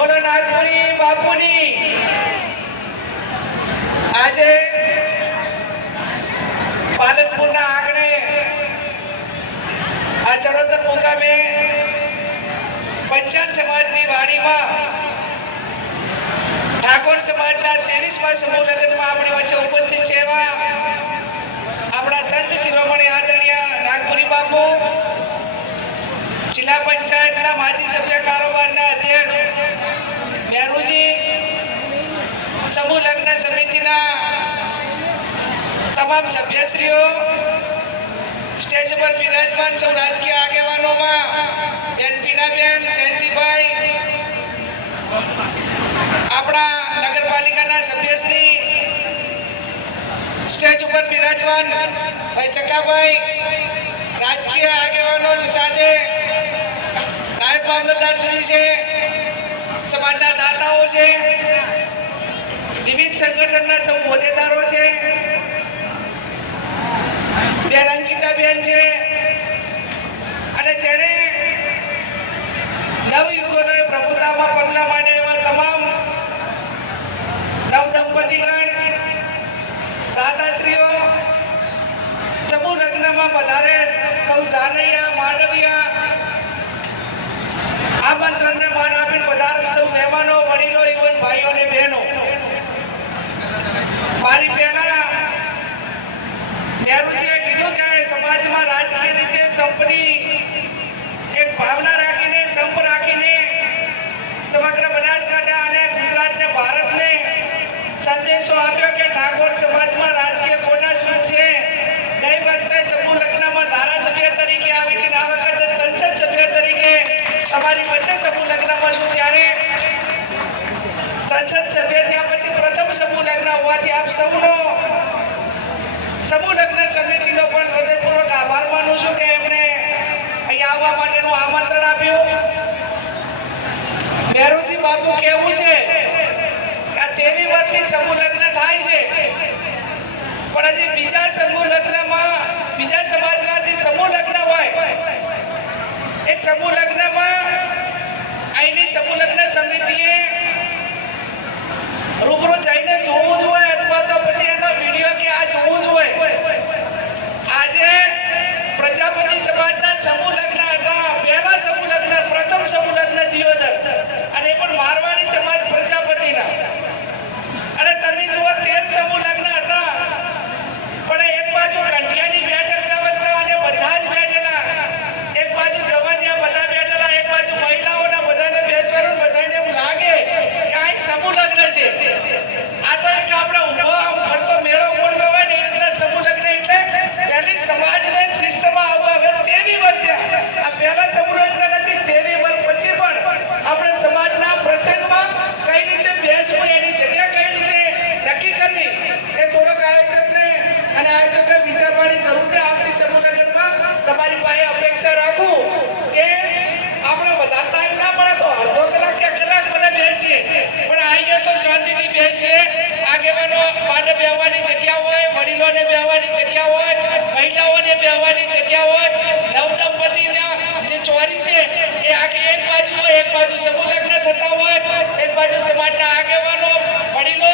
બોલો નાગપુરી બાપુની। આજે પાલનપુરના આંગણે આ ચરોતર મુકામે પંચાલ સમાજની વાડીમાં ઠાકોર સમાજના 23મા સમૂહ લગ્નમાં આપણી વચ્ચે ઉપસ્થિત છે એવા આપણા સંત શિરોમણી આદરણીય નાગપુરી બાપુ, જિલ્લા પંચાયતના માજી સભ્ય કારોબારના અધ્યક્ષ મેરુજી, સમૂહ લગ્ન સમિતિના તમામ સભ્યશ્રીઓ, સ્ટેજ પર બિરાજમાન સૌ રાજકીય આગેવાનોમાં બેન પીનાબેન, સેનજીભાઈ, આપણા નગરપાલિકાના સભ્યશ્રી, સ્ટેજ ઉપર બિરાજમાન ભાઈ ચકાભાઈ, રાજકીય આગેવાનોની સાથે નાયબ મામલતદાર શ્રી છે, સમાજના દાતાઓ છે, વિવિધ સંગઠનના સૌ હોદ્દેદારો છે, બેન અંકિતાબેન છે અને જેણે નવયુગોને પ્રભુતામાં પગલા માંડે એવા તમામ નવદંપતિગણ, દાદાશ્રીઓ, સમૂહ લગ્નમાં વધારે સૌ જાનૈયા માંડવિયા આમંત્રણને માન આપીને વધારે સૌ મહેમાનો, વડીલો, યુવાન ભાઈઓ અને બહેનો, મારી પહેલા મેરુજીએ કીધું કે સમાજમાં રાજકીય રીતે સંપની એક ભાવના રાખીને, સંપ રાખીને સમગ્ર બનાસકાંઠા અને ગુજરાતને, ભારતને સંદેશો આપ્યો કે ઠાકોર સમાજમાં રાજકીય કોટા શું છે। ગઈ વખતે સમૂહ લગ્નમાં ધારાસભ્ય તરીકે આવી હતી, આ વખતે સંસદ સભ્ય તરીકે તમારી વચ્ચે સમૂહ લગ્નમાં છું, ત્યારે સંસદ સભ્ય થયા પછી પ્રથમ સમૂહ લગ્ન હોવાથી આપ સૌનો સમૂહ લગ્ન સમિતિનો પણ હૃદયપૂર્વક આભાર માનું છું કે એમણે અહીંયા આવવા માટેનું આમંત્રણ આપ્યું। મેરુજી બાપુ કેવું છે કે 23 વર્ષથી સમૂહ લગ્ન થાય છે, પણ હજી બીજા સમૂહ લગ્નમાં, બીજા સમાજના જે સમૂહ લગ્ન હોય એ સમૂહ લગ્નમાં અહીંની સમૂહ લગ્ન સમિતિએ રૂબરૂ જઈને જોવું જ હોય અથવા તો પછી એનો વિડીયો કે આ જોવું જ હોય। આજે પ્રજાપતિ સમાજના સમૂહ લગ્ન હતા, પહેલા સમૂહ લગ્ન, પ્રથમ સમૂહ લગ્ન દિયોદર, અને એ પણ મારવાડી સમાજ પ્રજાપતિના, અને તમે જુઓ 13 સમૂહ લગ્ન હતા, પણ એક બાજુ કંઠિયાની બેઠક વ્યવસ્થા અને બધા જ બેઠેલા, એક બાજુ જવાનિયા બધા બેઠેલા, એક બાજુ મહિલાઓના બધાને બેસવાનું, બધાને એમ લાગે કે આ એક સમૂહ લગ્ન છે। આ તો એક આપણે ઊભો ફરતો મેળો ગોઠવ્યો હોય ને એ રીતના સમૂહ લગ્ન, એટલે પહેલી સમાજને શિસ્તમાં આવવા હવે 23 વર્ષ આ પહેલા સમૂહ લગ્ન નથી, 23 વર્ષ પછી પણ આપણે સમાજના પ્રસંગમાં કઈ રીતે બેસવું, એની જગ્યા કઈ રીતે નક્કી કરવી, એ થોડોક આયોજકને અને આયોજકે વિચારવાની જરૂર છે। આવતી સમૂહ લગ્નમાં તમારી પાસે અપેક્ષા રાખું કે આપણે વધારે ટાઈમ ના મળે તો અડધો કલાક કે કલાક મને બેસીએ, પણ આવીએ તો શાંતિથી બેસીએ। આગેવાનો માટે બેહવાની જગ્યા હોય, વડીલોને બેહવાની જગ્યા હોય, મહિલાઓને બેહવાની જગ્યા હોય, નવદંપતિના જે ચોરી છે એ આખી એક બાજુ હોય, એક બાજુ સમૂહ લગ્ન થતા હોય, એક બાજુ સમાજના આગેવાનો, વડીલો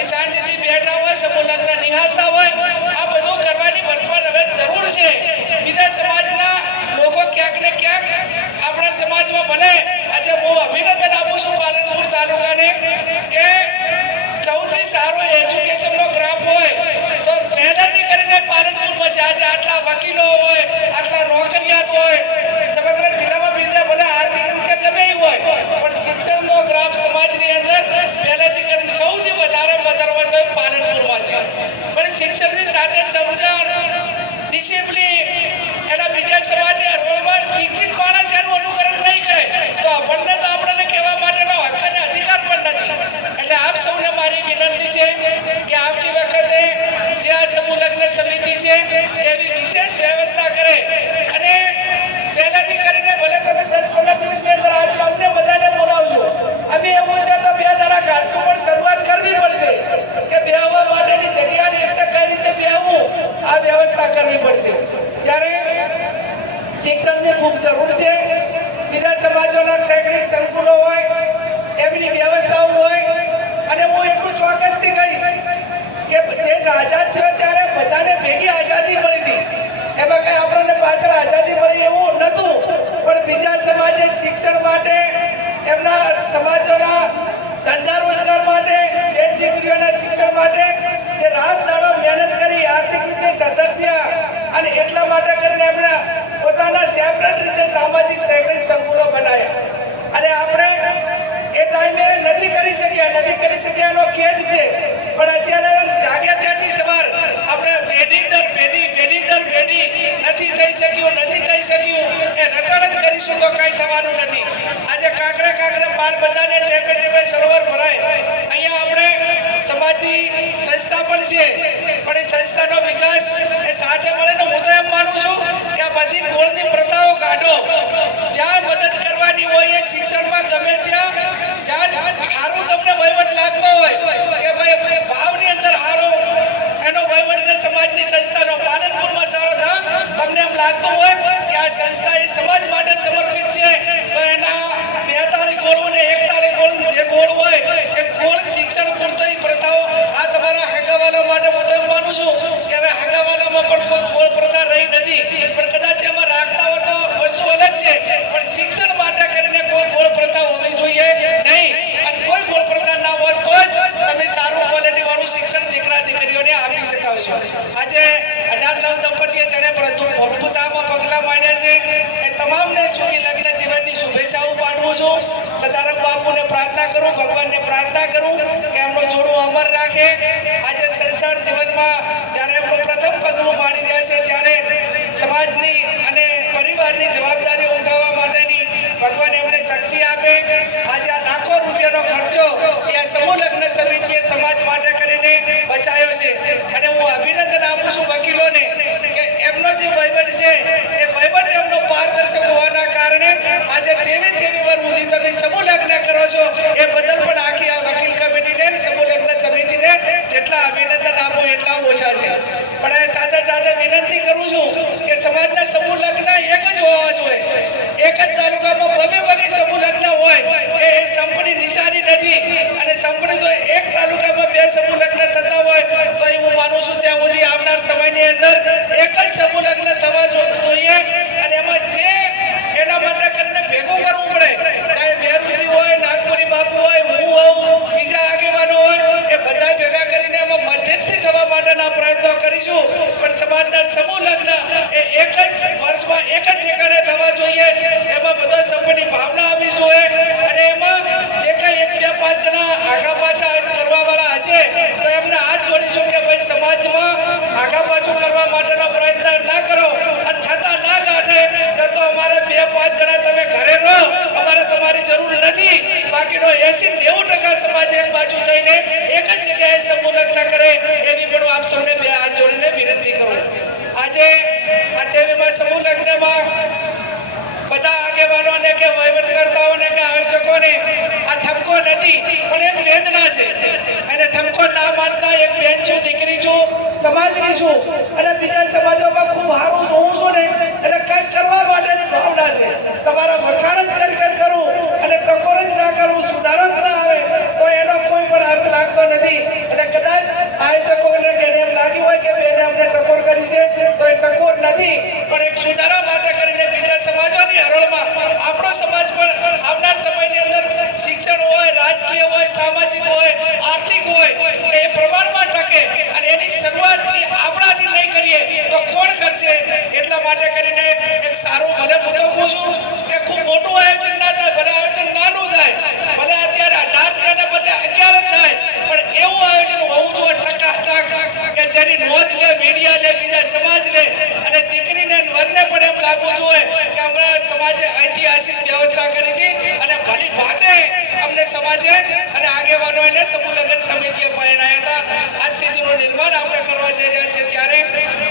એ શાંતિથી બેઠા હોય, સમૂહ લગ્ન નિહાળતા હોય। આ બધું કરવાની વર્તમાન હવે જરૂર છે। બીજા સમાજના લોકો ક્યાંક ને ક્યાંક આપણા સમાજમાં ભલે આજે હું અભિનંદન આપું છું પાલનપુર તાલુકાને કે સૌથી સારો એજ્યુકેશનનો ગ્રાફ હોય તો પહેલેથી કરીને પાલનપુરમાં છે। આજે આટલા વકીલો હોય, આટલા નોકરિયાત હોય, સમગ્ર જિલ્લામાં બીજા ભલે આર્થિક રીતે ગમે હોય, પણ શિક્ષણનો ગ્રાફ સમાજની અંદર પહેલેથી કરીને સૌથી વધારે હોય તો પાલનપુરમાં છે। પણ શિક્ષણની સાથે સમજણ, ડિસિપ્લિન, એના બીજા સમાજની હરોળમાં શિક્ષિત માણસ એનું અનુકરણ નહીં કરે તો આપણને તો આપણને કહેવા માટેનો હક અને અધિકાર પણ નથી। એટલે આપ સૌને મારી વિનંતી છે કે આવતી વખતે જે આ સમૂહ લગ્ન સમિતિ છે એવી વિશેષ વ્યવસ્થા કરે, અને પહેલાથી કરીને ભલે તમે 10-15 દિવસની અંદર આજે અમને બધાને બોલાવજો, અમે એવું છે તો 2 દાડા કાઢશું, પણ શરૂઆત કરવી પડશે કે બેહવા માટેની જગ્યાની એટલે કઈ રીતે બેહવું આ વ્યવસ્થા કરવી પડશે। ત્યારે શિક્ષણની ખૂબ જરૂર છે। બીજા સમાજોના શૈક્ષણિક સંકુલો હોય એમ કે દેશ આઝાદ થયો ત્યારે બધાને ભેગી આઝાદી મળી હતી. એમાં કઈ આપણને પાછળ આઝાદી મળી એવું નહોતું, પણ બીજા સમાજે શિક્ષણ માટે, એમના સમાજોના ધંધા રોજગાર માટે, બેન દીકરીઓના શિક્ષણ માટે જે રાત દાડો મહેનત કરી આર્થિક રીતે સદ્ધર થયા, અને એટલા માટે કરીને એમણે પોતાના સેપરેટ રીતે સામાજિક સેપરેટ સંકુલો બનાવ્યા. અને આપણે એ ટાઈમે નથી કરી શક્યા એનો ખેદ છે. પણ અત્યારે જાગ્યા ત્યાંથી સવાર આપણે પેઢી દર પેઢી નથી થઈ શક્યું એ રટણ જ કરીશું તો કઈ થવાનું નથી. આજે કાંકરે બાળ બધાને ટેપે સરોવર ભરાય. અહીંયા આપણે સમાજની સંસ્થા પણ છે, પણ એ સંસ્થાનો વિકાસ એ સાથે મળીને હું તો એમ માનું છું કે આ બધી ગોળની પ્રથાઓ કાઢો. જ્યાં મદદ કરવાની હોય એ શિક્ષણમાં ગમે જ્યાં સારું તમને વહીવટ લાગતો હોય કે ભાઈ ભાવની અંદર સારો એનો વહીવટ છે સમાજની સંસ્થાનો, પાલનપુરમાં સારો તમને એમ લાગતું હોય કે આ સંસ્થા એ સમાજ માટે સમર્પિત છે, તો એના 42 ગોળ ને 41 ગોળ જે ગોળ હોય એ ગોળ શિક્ષણ પૂરતી પ્રથાઓ આ તમારા હગાવાલા માટે હું તો એમ માનું છું કે હવે હગાવાલામાં પણ કોઈ ગોળ પ્રથા રહી નથી, પણ કદાચ એમાં રાખતા હોય તો વસ્તુ અલગ છે, પણ શિક્ષણ માટે કરીને કોઈ ગોળ પ્રથા હોવી જોઈએ નહીં. અને કોઈ ગોળ પ્રથા ના હોય તો જ તમે સારું ક્વોલિટી વાળું શિક્ષણ દીકરા દીકરીઓને આપી શકો છો. આજે 18 દંપતીએ જેણે પ્રભુતામાં પગલાં માંડ્યા છે એ તમામને સુખી લગ્ન જીવનની શુભેચ્છાઓ પાઠવું છું. સદારામ બાપુને પ્રાર્થના કરું, ભગવાનને પ્રાર્થના કરું કે એમનું જોડું અમર રાખે. આજે સંસાર જીવનમાં જ્યારે એમનું પ્રથમ પગલું માંડી રહ્યા છે ત્યારે સમાજની અને પરિવારની જવાબદારી ઉઠાવવા માટેની ભગવાન એમને શક્તિ આપે. આજે આ લાખો રૂપિયાનો ખર્ચો એ આ સમૂહ લગ્ન સમિતિએ સમાજ માટે કરીને બચાવ્યો છે. અને હું અભિનંદન આપું છું વકીલોને કે એમનો જે વહીવટ છે એ વહીવટ એમનો પારદર્શક હોવાના કારણે આજે તેવી વાર સુધી તમે સમૂહ લગ્ન કરો છો. એ બદલ પણ આખી આ વકીલ કમિટીને, સમૂહ લગ્ન સમિતિને જેટલા અભિનંદન આપો એટલા ઓછા છે. પણ સાથે વિનંતી કરું છું કે સમાજના સમૂહ લગ્ન એક જ હોવા જોઈએ. એક જ તાલુકામાં બબે સમૂહ લગ્ન હોય એ સંપૂર્ણ નિશાની નથી. અને સંપૂર્ણ જો એક તાલુકામાં 2 સમૂહ લગ્ન થતા હોય તો હું માનું છું ત્યાં સુધી આવનાર સમયની અંદર એક જ સમૂહ લગ્ન થવા જોઈએ. અને એમાં જે એના માટે કરીને ભેગું કરવું પડે, ચાહે બેરુજી હોય, નાગપુરી બાપુ હોય, હું હોઉં, બીજા આગેવાનો હોય, એ બધા ભેગા કરીને એમાં મધ્યસ્થી થવા માટેના પ્રયત્નો કરીશું. પણ સમાજના સમૂહ લગ્ન એ એક જ વર્ષમાં એક જ ઠેકાણે થવા જોઈએ. એમાં બધા સંપૂર્ણ ભાવના આવી જોઈએ. અને એમાં જે કઈ 1, 2, 5 જણા આગા પાછા કરવા વાળા હશે તો એમને હાથ જોડીશું કે ભાઈ સમાજમાં આગા પાછું કરવા માટેનો પ્રયત્ન ના કરો. અને છતાં ના કાઢે તો અમારે 2, 5 જણા તમે ઘરે રહો, અમારે તમારી જરૂર નથી. બાકીનો 80-90% સમાજ એક બાજુ થઈને એક જ જગ્યાએ સમૂહ લગ્ન કરે એવી પણ આપ સૌને 2 હાથ જોડીને વિનંતી કરું. આજે આ તેવીમાં સમૂહ લગ્નમાં બધા આગેવાનોને કે વહીવટકર્તાઓને કે આયોજકોને આ ઠપકો નથી, પણ એક વેદના છે. અને ઠપકો ના માનતા એક બેન છું, દીકરી છું, સમાજની છું, અને બીજા સમાજોમાં ખૂબ સારું જોઉં છું ને એટલે કંઈક કરવા માટેની ભાવના છે. તમારા વખાણ જ કરું અને ટકોર જ ના કરું, સુધારો જ ના આવે તો એનો કોઈ પણ અર્થ લાગતો નથી. એટલે કદાચ આયોજકોને કે એમ લાગ્યું હોય કે બેને અમને ટકોર કરી છે તો એ ટકોર નથી, પણ એક સુધારા માટે કરીને બીજા સમાજોની હરોળમાં આપણો સમાજ પણ આવનાર સમયની અંદર શિક્ષણ હોય, રાજકીય હોય, સામાજિક હોય, આર્થિક હોય એ પ્રમાણમાં ટકે. અને એની શરૂઆત આપણાથી નહીં કરીએ તો કોણ કરશે? એટલા માટે કરીને એક સારું ભલે હું તો કહું છું કે ખૂબ મોટું આયોજન ના થાય, ભલે આયોજન નાનું થાય, ભલે અત્યારે 18 છે અને બદલે 11 જ થાય, પણ એવું આયોજન હોવું જોઈએ ટકાટક કે જેની નોંધ લે મીડિયા લે, બીજા સમાજ લે, અને દીકરીને વરને પણ એમ લાગવું જોઈએ કે હમણાં સમાજે ઐતિહાસિક વ્યવસ્થા કરી હતી અને ભલી ભાતે અમને સમાજે અને આગેવાનોને સમૂહ લગ્ન સમિતિએ પરણાયા હતા. આ સ્થિતિનું નિર્માણ આપણે કરવા જઈ રહ્યા છીએ ત્યારે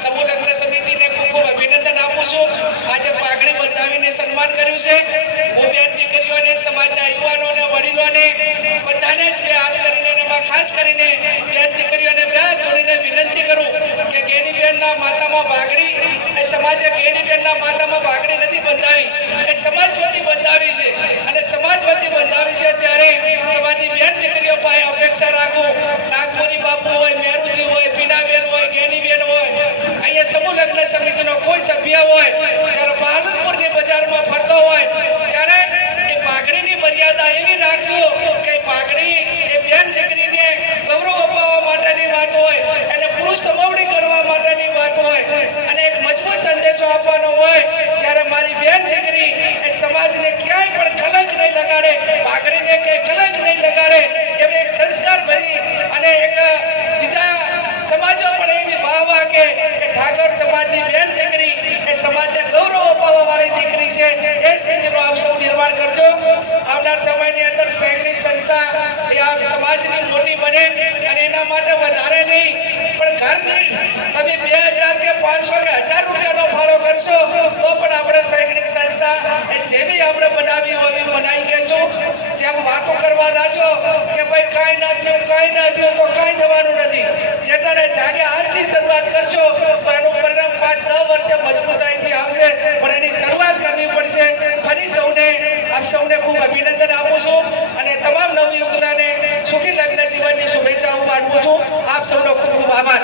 સમૂહ લગ્ન સમિતિને ખૂબ અભિનંદન આપું છું. આજે પાઘડી બંધાવીને સન્માન કર્યું છે. હું બેન દીકરીઓને, સમાજના યુવાનોને, વડીલોને બધાને જ 2 હાથ કરીને, એમાં ખાસ કરીને બેન દીકરીઓને 2 હાથ જોડીને વિનંતી કરું કે ગેની બેનના માથામાં પાઘડી એ સમાજે ગેની બેનના માથામાં પાઘડી નથી બંધાવી, એ સમાજ વતી બંધાવી છે. અને સમાજ વતી બંધાવી છે ત્યારે સમાજની બેન દીકરીઓ યોગ્ય પાયે અપેક્ષા રાખું. નાગપુરી બાપુ હોય, મેરુજી હોય, પીનાબેન હોય, જ્ઞાનીબેન હોય, અહીંયા સમૂહ લગ્ન સમિતિનો કોઈ સભ્ય હોય ત્યારે પાલનપુરની બજારમાં ફરતો હોય ત્યારે એ પાઘડીની મર્યાદા એવી રાખજો કે પાઘડી એ બેન દીકરીને ગૌરવ અપાવવા માટેની વાત હોય, એને પુરુષ સમવડી કરવા માટેની વાત હોય અને એક મજબૂત સંદેશો આપવાનો હોય ત્યારે મારી બેન દીકરી એ સમાજને ક્યાંય પણ કલંક નહીં લગાડે, પાઘડીને કે કલંક નહીં લગાડે એવી એક સંસ્કાર ભરી અને એક બીજા સમાજો પણ એવી ભાવવા કે ઠાકોર સમાજની બેન દીકરી એ સમાજને ગૌરવ અપાવવા વાળી દીકરી છે. એ સ્થિતિનું આપ સૌ નિર્માણ કરજો. આવનાર સમયની અંદર શૈક્ષણિક સંસ્થા એ આ સમાજની મોટી બને અને એના માટે વધારે નહીં પણ ઘર દીઠ તમે 2000 કે 500 કે 1000 રૂપિયાનો ફાળો કરશો તો પણ આપણે શૈક્ષણિક સંસ્થા એ જેવી આપણે બનાવી હોય એવી બનાવી દેશું. જેમ વાતો કરવા જાશો કે ભાઈ કાંઈ ના થયું તો કાંઈ થવાનું નથી, જેટાને જાગે આજથી શરૂઆત કરશો તો એનું પરિણામ 5-10 વર્ષે મજબૂતાઈથી આવશે, પણ એની શરૂઆત કરવી પડશે. ફરી સૌને આપ સૌને ખૂબ અભિનંદન આપું છું અને તમામ નવયુગલાને સુખી લગ્ન જીવનની શુભેચ્છાઓ પાઠવું છું. આપ સૌનો ખૂબ ખૂબ આભાર.